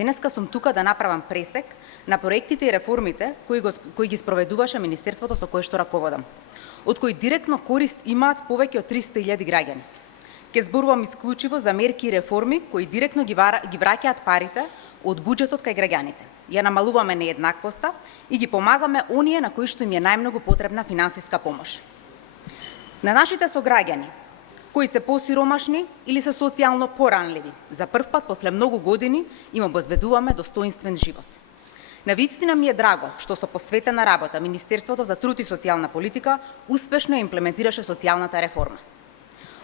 Денеска сум тука да направам пресек на проектите и реформите кои ги спроведуваше Министерството со кое што раководам, од кои директно корист имаат повеќе од 300.000 граѓани. Ке зборувам исклучиво за мерки и реформи кои директно ги враќаат парите од буџетот кај граѓаните. Ја намалуваме нееднаквоста и ги помагаме оние на кои што им е најмногу потребна финансиска помош. На нашите сограѓани кои се посиромашни или се социјално поранливи, за прв пат после многу години им обезбедуваме достоинствен живот. Навистина ми е драго што со посветена работа Министерството за труд и социјална политика успешно имплементираше социјалната реформа.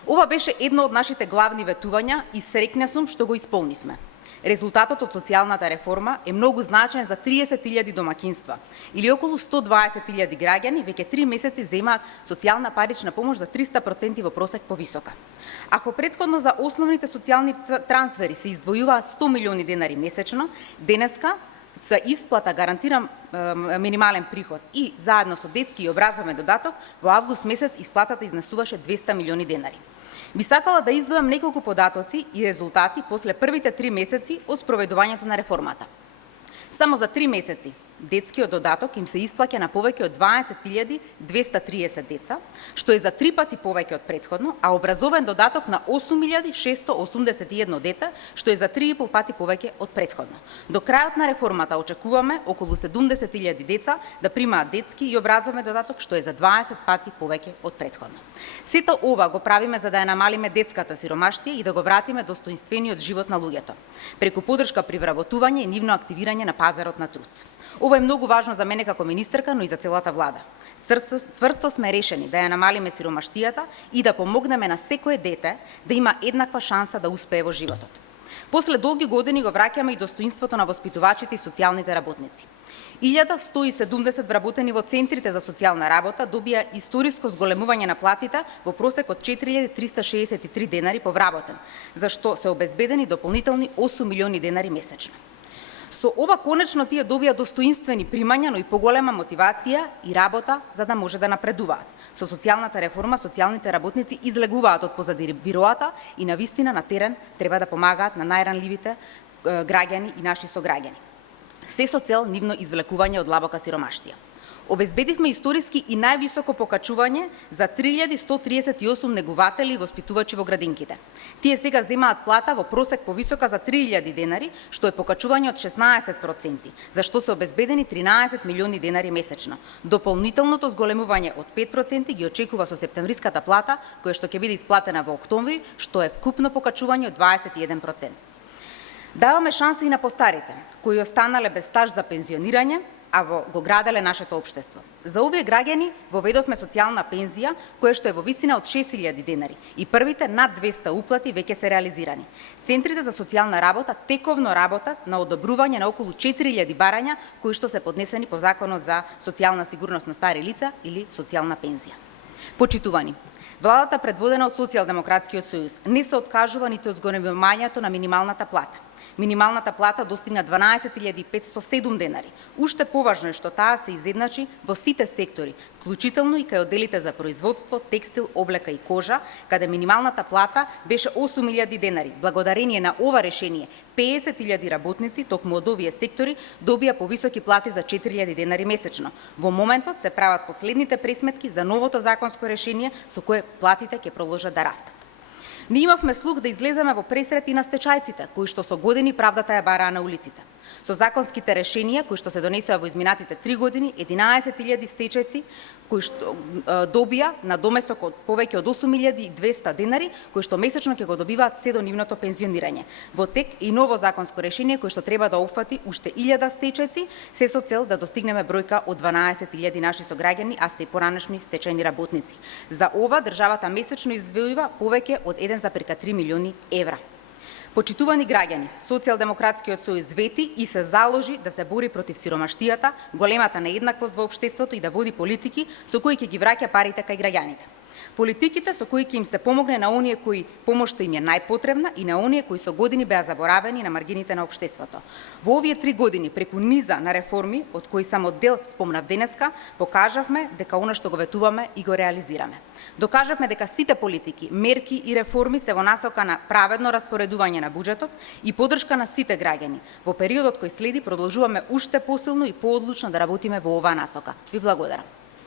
Ова беше едно од нашите главни ветувања и среќна сум што го исполнивме. Резултатот од социјалната реформа е многу значен за 30.000 домакинства или околу 120.000 граѓани веќе 3 месеци земаат социјална парична помош за 300% во просек повисока. Ако претходно за основните социјални трансфери се издвојуваа 100 милиони денари месечно, денеска за исплата гарантиран минимален приход и заедно со детски и образовен додаток во август месец исплатата изнесуваше 200 милиони денари. Би сакала да издвојам неколку податоци и резултати после првите 3 месеци од спроведувањето на реформата. Само за 3 месеци детскиот додаток им се исплаќа на повеќе од 20.230 деца, што е за 3 пати повеќе од претходно, а образовен додаток на 8.681 дете, што е за 3,5 пати повеќе од претходно. До крајот на реформата очекуваме околу 70.000 деца да примаат детски и образовен додаток, што е за 20 пати повеќе од претходно. Сето ова го правиме за да ја намалиме детската сиромаштија и да го вратиме достоинствениот живот на луѓето, преку подршка при вработување и нивно активирање на пазарот на труд. Ова е многу важно за мене како министерка, но и за целата влада. Цврсто сме решени да ја намалиме сиромаштијата и да помогнеме на секое дете да има еднаква шанса да успее во животот. После долги години го враќаме и достоинството на воспитувачите и социјалните работници. 1170 вработени во центрите за социјална работа добија историско зголемување на платите во просек од 4.363 денари по вработен, за што се обезбедени дополнителни 8 милиони денари месечно. Со ова конечно тие добија достоинствени примања, но и поголема мотивација и работа за да може да напредуваат. Со социјалната реформа социјалните работници излегуваат од позади бироата и навистина на терен треба да помагаат на најранливите граѓани и наши сограѓани. Се со цел нивно извлекување од длабока сиромаштија. Обезбедивме историски и највисоко покачување за 3.138 негуватели и воспитувачи во градинките. Тие сега земаат плата во просек повисока за 3.000 денари, што е покачување од 16%, за што се обезбедени 13 милиони денари месечно. Дополнителното зголемување од 5% ги очекува со септемвриската плата, која што ќе биде исплатена во октомври, што е вкупно покачување од 21%. Даваме шанса и на постарите, кои останале без стаж за пензионирање, а го граделе нашето општество. За овие граѓани воведовме социјална пензија, која што е во висина од 6.000 денари и првите над 200 уплати веќе се реализирани. Центрите за социјална работа тековно работат на одобрување на околу 4.000 барања кои што се поднесени по Законот за социјална сигурност на стари лица или социјална пензија. Почитувани, владата предводена од Социјалдемократскиот сојуз не се откажува ниту од зголемувањето на минималната плата. Минималната плата достигна 12.507 денари. Уште поважно е што таа се изедначи во сите сектори, вклучително и кај одделите за производство, текстил, облека и кожа, каде минималната плата беше 8.000 денари. Благодарение на ова решение, 50.000 работници токму од овие сектори добија повисоки плати за 4.000 денари месечно. Во моментот се прават последните пресметки за новото законско решение со кое платите ќе продолжат да растат. Ние имавме слух да излеземе во пресрет и на стечајците, кои што со години правдата ја бараа на улиците. Со законските решенија, кои што се донесоа во изминатите 3 години, 11.000 стечајци, кои што добија на доместок од повеќе од 8.200 денари, кои што месечно ќе го добиваат се до нивното пензионирање. Во тек и ново законско решение, кој што треба да опфати уште 1000 стечајци, се со цел да достигнеме бројка од 12.000 наши сограѓани, а се и поранешни стечајни работници. За ова државата месечно издвојува повеќе од 1,3 милиони евра. Почитувани граѓани, Социјалдемократскиот сојуз вети и се заложи да се бори против сиромаштијата, големата нееднаквост во општеството и да води политики со кои ќе ги враќа парите кај граѓаните. Политиките со кои ќе им се помогне на оние кои помошта им е најпотребна и на оние кои со години беа заборавени на маргините на општеството. Во овие 3 години, преку низа на реформи, од кои само дел спомнав денеска, покажавме дека она што го ветуваме и го реализираме. Докажавме дека сите политики, мерки и реформи се во насока на праведно распоредување на буџетот и поддршка на сите граѓани. Во периодот кој следи продолжуваме уште посилно и поодлучно да работиме во оваа насока. Ви благодарам.